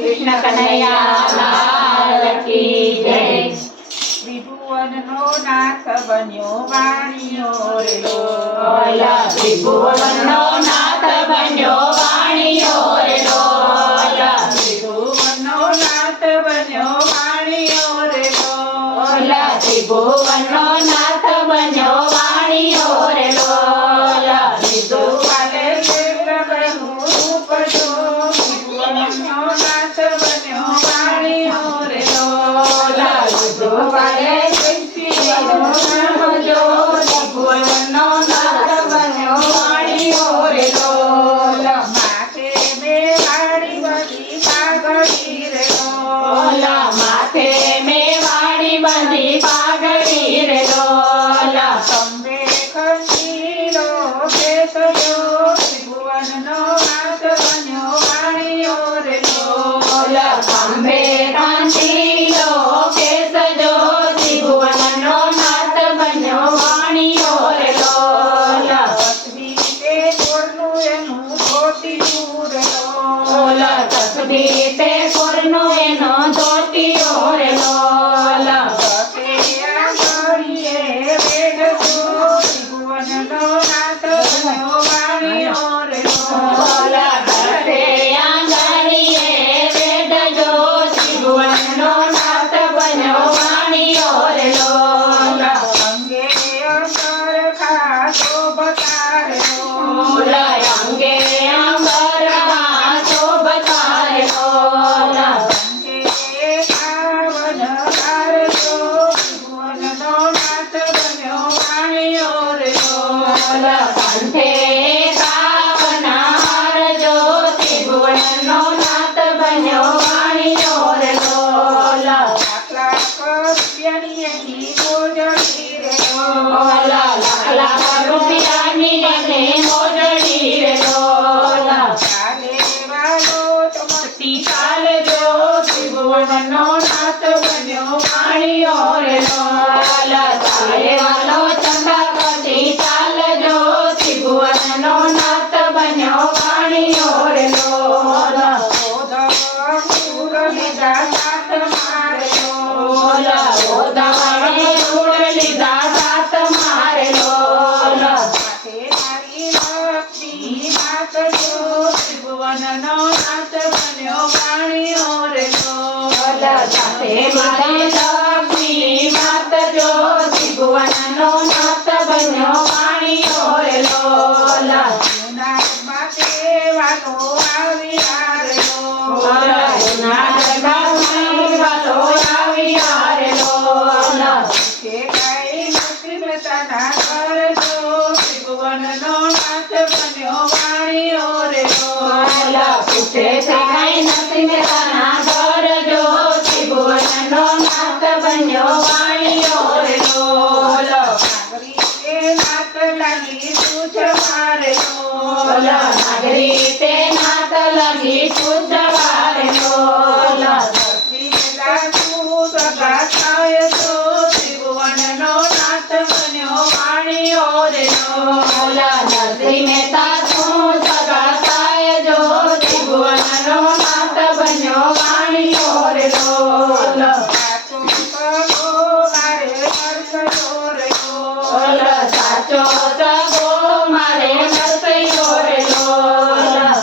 कृष्ण कन्हैया लाल की जय। त्रिभुवनનો નાથ બન્યો વાણિયો રે લોલા ત્રિભુવનનો નાથ બન્યો વાણિયો રે લોલા ત્રિભુવનનો નાથ બન્યો વાણિયો રે લોલા ત્રિભુવનનો નાથ બન્યો વાણિયો રે લોલા વાલે પ્રભુ રૂપ જો ત્રિભુવનનો નાથ બન્યો વાણિયો રે લોલા વાલે ત્રિભુવનનો નાથ બન્યો વાણિયો રે લોલા માથે મેવાડી બધી પાઘડી રે લોલા માથે મેવાડી બધી પાઘડી રે લોલા ખંભે ખંડીલો બેસજો ત્રિભુવનનો નાથ બન્યો વાણિયો રે લોલા ખંભે ખંડીલો બેસજો ત્રિભુવનનો નાથ બન્યો વાણિયો રે લોલા તસબીતે કોરનું એનું ધોતિયું રે લોલા તસબીતે કોરનું એનો ધોતિયો રે લોલા ત્રિભુવનનો નાથ બન્યો વાણિયો રે લોલા ઘરે આંગણીએ બેઠજો ત્રિભુવનનો નાથ બન્યો વાણિયો રે લોલા અંગે અંતર ખાતો બતારે લોલા અંગે અંબર હાથો બતારે લોલા અંગે પાવન કારજો ત્રિભુવનનો નાથ બન્યો વાણિયો રે લોલા કંઠે કાવના હારજો ત્રિભુવનનો નાથ બન્યો વાણિયો રે લોલા લાખ રૂપિયાની એની મોજડી રે લોલા લાખ રૂપિયાની એને મોજડી રે લોલા ચાલે વાલો ચમકતી ચાલજો ત્રિભુવનનો નાથ બન્યો વાણિયો રે લોલા ચાલે વાલો ચંદાકતી ચાલજો ત્રિભુવનનો નાથ બન્યો વાણિયો રે લોલા લીધા સાત મારે લોલા ઓદાણે ઉડ લીધા સાત મારે લોલા માથે મારી લક્ષ્મી નાથજો ત્રિભુવનનો નાથ બન્યો વાણિયો રે લોલા સાથે મારે લક્ષ્મી માત જો ત્રિભુવનનો નાથ બન્યો વાણિયો રે લોલા માથે વાલો આવી રે લોલા નાગરબાઈ વાલો આવ્યા રે લોલા કે કઈ નસીબતાના કરજો ત્રિભુવનનો નાથ બન્યો વાણિયો રે લોલા પૂછે છે કઈ નથી મેતાના ઘર જો ત્રિભુવનનો નાથ બન્યો વાણિયો રે લોલા નાગરી નાથ લાગી પૂછ મારે લોલા નાગરી તે નાથ લાગી પૂછવા રે લોલા ત્રિભુવનનો નાથ બન્યો વાણિયો રે લોલા નરસિંહ મહેતા તું સગા થાય જો ત્રિભુવનનો નાથ બન્યો વાણિયો રે લોલા લોલા સાચો સગો મારે નરસૈયો રે લોલા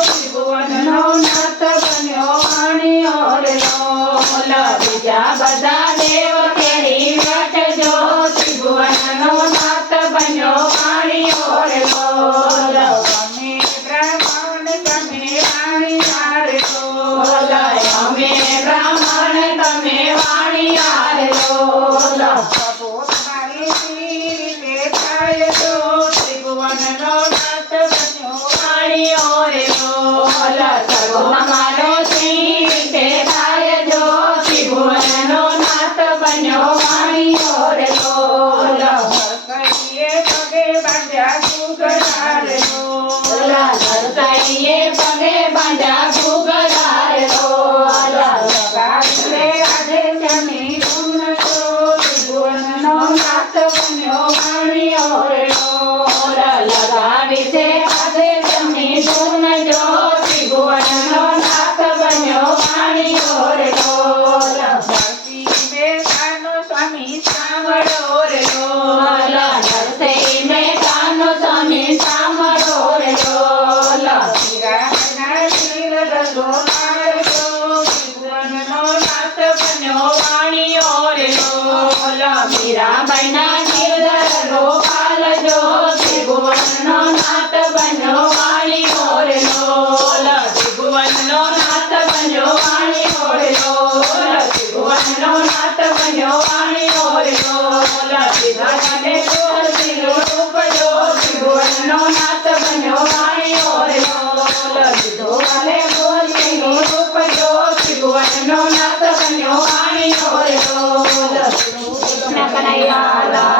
ત્રિભુવનનો નાથ બન્યો વાણિયો રે લોલા બીજા બધા દેવ કેરી બેઠજો ત્રિભુવનનો નાથ બન્યો વાણિયો રે લોલા તમે બ્રાહ્મણ તમે વાણિયા રે લોલા અમે બ્રાહ્મણ તમે વાણિયા રે લોલા પ્રભુ તમારી રીતે થાય તો ત્રિભુવનનો નાથ બન્યો વાણિયો રે લોલા સર્વ તમારો શ્રી રીતે થાય જો ત્રિભુવનનો નાથ બન્યો વાણિયો રે લોલા કહીએ પગે બાંધ્યા સુગડા રે લોલા નરસાઈએ પગે બાંધ્યા ઘૂઘરા રે લોલા ગાજરે આજે તમે ગુણ છો ત્રિભુવનનો નાથ બન્યો વાણિયો રે લગાવી છે આજે જમણી ધૂન સાંભળો રે બોલ નરસિંહ મહેતાનો તમે સાંભળો રે બોલ મીરાબાઈના શિર રલો મારજો ત્રિભુવનનો નાથ બન્યો વાણિયો રે બોલ મીરાબાઈના ગિરધરો પાલજો ત્રિભુવનનો નાથ બન્યો વાણીઓ રે બોલ ત્રિભુવનનો નાથ બન્યો વાણીઓ રે બોલ ત્રિભુવનનો નાથ બન્યો વાણીઓ રે બોલ સિદ્ધાર્થને ગોરસીનું રૂપ જો ત્રિભુવનનો નાથ બન્યો વાણીઓ રે બોલ વિધોવાને ગોરસીનું રૂપ જો ત્રિભુવનનો નાથ બન્યો વાણીઓ રે બોલ કૃષ્ણ કનૈયા